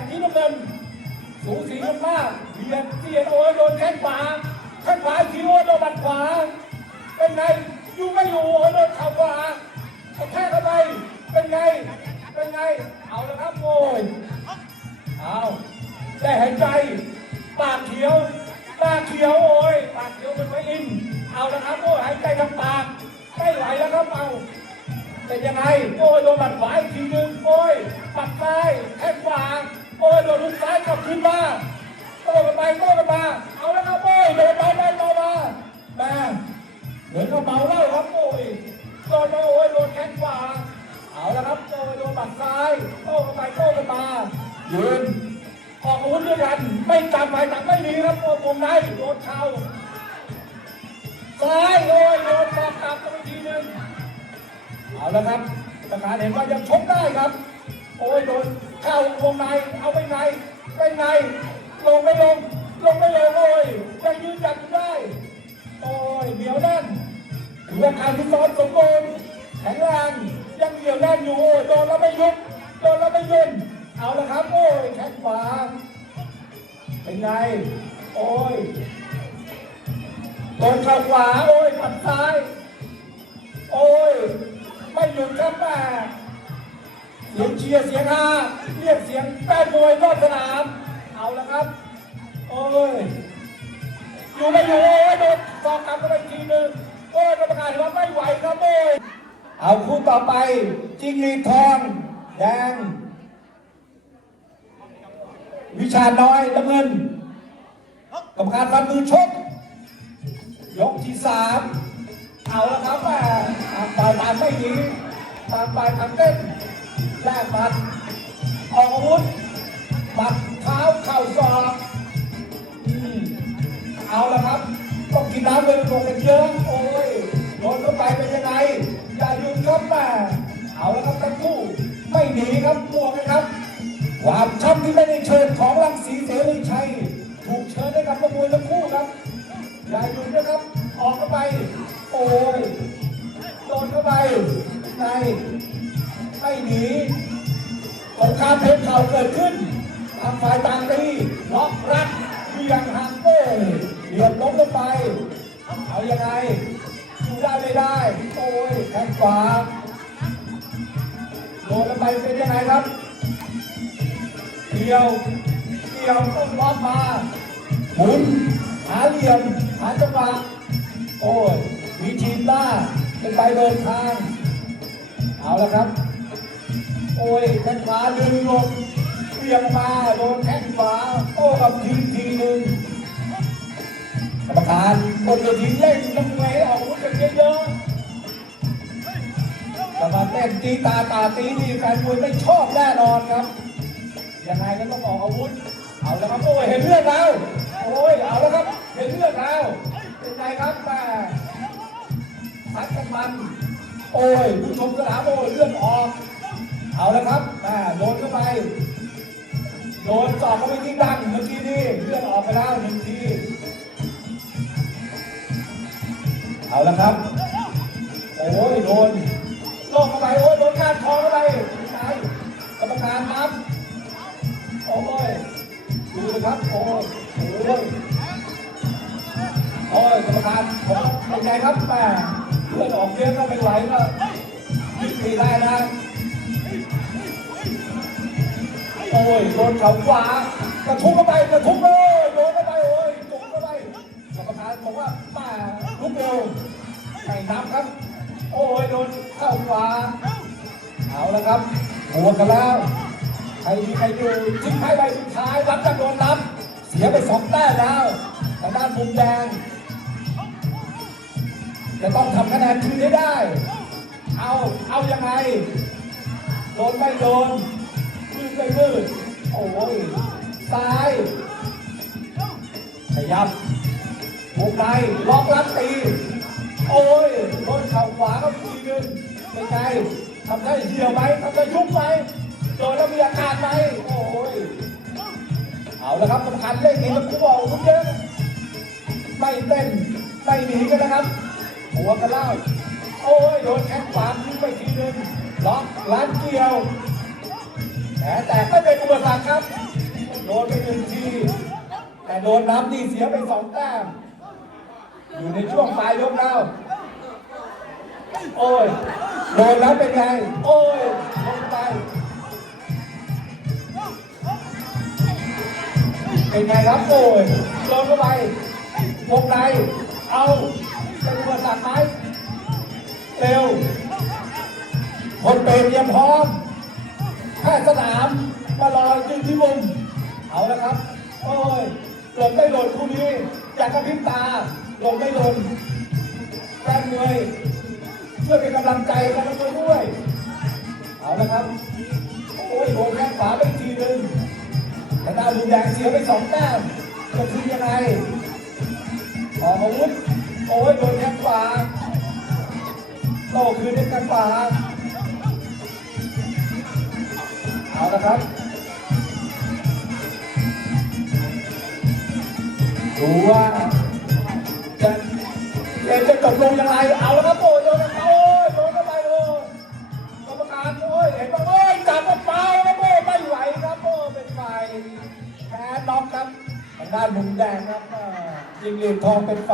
งที่น้ำเงิน สูสีมากๆเบียดเบียดโอ้ยโดนแข้งขวาแข้งขวาทีโอ้ยโดนบัดขวา เป็นไงอยู่ไม่อยู่โอ้ยโดนเข่าขวากระแทกเข้าไปเป็นไง เป็นไง เอาละครับโอ้ยเอาได้หายใจ ปากเขียว ปากเขียวโอ้ยปากเขียวเป็นไว้อิน เอาละครับโอ้ยหายใจทางปากไม่ไหวแล้วครับเอาเป็นยังไงโอ้ยโดนบัดขวาอีกทีหนึงโอ้ยปัดซ้าย ซ้ายโอ้ยโดนตอกกลับไปทีหนึ่งเอาละครับประธานเห็นว่ายังชกได้ครับ โอ้ยโดนเข้าวงในเอาไปในไปในลงไม่ลง ลงไม่ลงโอ้ยยังยืนหยัดอยู่ได้ โอ้ยเหนียวแน่นถือว่าการที่ซ้อมสมบูรณ์แข็งแรงยังเหนียวแน่นอยู่โอ้ยโดนแล้วไม่ยุบโดนแล้วไม่ยืนเอาละครับ โอ้ยแข้งขวาเป็นไง โอ้ย โดนเข่าขวา โอ้ยปัดซ้าย โอ้ย ไม่หยุดครับแม่เสียงเชียร์เสียงฮาเรียกเสียงแป้นมวยรอบสนาม เอาละครับ โอ้ย อยู่ไม่อยู่โอ้ยโดนสอกกลับเข้าไปอีกทีนึงโอ้ยกรรมการเห็นว่าไม่ไหวครับโอ้ยเอาคู่ต่อไปจิงหรีทองแดง วิชาน้อยน้ำเงินกรรมการฟันมือชก ยกที่สามเอาละครับแม่ตามไปตามไม่ดีตามไปทำเต้นแลกหมัดออกอาวุธหมัดเท้าเข่าศอกอืมเอาละครับต้องกินน้ำเลยลงกันเยอะโอ้ยโดนเข้าไปเป็นยังไงอย่าหยุดครับแม่เอาละครับทั้งคู่ไม่หนีครับบวกนะครับความช้ำที่ไม่ได้เชิญของรังสี สงคราเพชรเข่าเกิดขึ้นต่างฝ่ายต่างตีล็อกรัดเบียงหักโอ้เหยียบล้มลงไปเอายังไงอยู่ได้ไม่ได้โอ้ยแขนขวาโดนลงไปเป็นยังไงครับเกี่ยวเกี่ยวต้นรอบมาหมุนหาเหลี่ยมหาจังหวะโอ้ยมีทีมหน้าเป็นไปเดินทาง เอาละครับ โอ้ยแข้งขวาดึงลงเบี่ยงมาโดนแข้งขวาโต้กับทีทีหนึ่งกรรมการบนเวทีเล่นน้ำเมย์ออกอาวุธกันเยอะๆแต่มาเต้นตีตาตาตีนี่แฟนมวยไม่ชอบแน่นอนครับยังไงก็ต้องออกอาวุธเอาแล้วครับโอ้ยเห็นเลือดแล้วโอ้ยเอาแล้วครับเห็นเลือดแล้วเป็นไงครับแม่พัดกันมันโอ้ยผู้ชมสนามโอ้ยเลือดออก เอาแล้วครับแม่โดนเข้าไป โดนสอบเข้าไปที่ดังเมื่อกี้นี่เลือดออกไปแล้วหนึ่งที เอาแล้วครับ โอ้ยโดนลงเข้าไป โอ้ยโดนการคอเข้าไปไหนกรรมการนับ โอ้ยดูนะครับ โอ้ยโอ้ยโอ้ยกรรมการผมเป็นไงครับแม่เลือดออกเยอะก็ไม่ไหวก็ยิงตีได้นะ โอ้ยโดนเขาขวากระทุ้งเข้าไปกระทุ้งเลยโดนเข้าไปโอ้ยจุกเข้าไปกรรมการบอกว่าแม่ลุกเร็วไม่นับครับ โอ้ยโดนเข้าขวาเอาแล้วครับบวกันแล้วใครมีใครดูทิ้งให้ใบสุดท้ายรับจากโดนรับ เสียไปสองแต้มแล้วแต่ด้านมุมแดงจะต้องทำคะแนนคืนให้ได้ เอา เอายังไง โดนไม่โดน ไม่มืดโอ้ยซ้ายขยับวงในล็อกลัดตี โอ้ยโดนเข่าขวาก็ทีนึงเป็นไงทำได้เหี่ยวไหมทำได้ยุบไหมโดนแล้วมีอาการไหมโอ้ยเอาละครับสำคัญเล่นเองแล้วกูบอกคุณเยอะไม่เต้นไม่หนีกันนะครับ หัวกระเล่าโอ้ยโดนแข้งขวาทิ้งไปทีนึงล็อกล้านเกี่ยว แตกไม่เป็นอุปสรรคครับโดนไปหนึ่งทีแต่โดนน้ำนี่เสียไปสองแต้มอยู่ในช่วงปลายยกแล้วโอ้ยโดนแล้วเป็นไง โอ้ยลงไปเป็นไงครับโอ้ยโดนเข้าไปวงในเอาเป็นอุปสรรคไหมเร็วคนเป็นเตรียมพร้อม แพทย์สนามมารอยืนที่มุมเอาละครับ โอ้ยหล่นไม่หล่นคู่นี้อยากกระพริบตาหล่นไม่หล่นแฟนมวยช่วยเป็นกำลังใจกันไปด้วย เอาละครับ โอ้ยโดนแข้งขวาไปทีหนึ่งแต่ดาวดูแดงเสียไปสองแต้มจะคือยังไงออกอาวุธโอ้ยโดนแข้งขวาโต้คืนด้วยแข้งขวา เอาละครับ ดูว่าจะเกมจะจบลงยังไง เอาละครับโอ้ยโดนเข้าโอ้ยโดนเข้าไปโอ้ยกรรมการโอ้ยเห็นว่าโอ้ยจับมาเปแล้วโอ้ยไม่ไหวครับโอ้ยเป็นฝ่ายแพ้น็อกครับทางด้านมุมแดงครับยิงเหรียญทองเป็นฝ่าย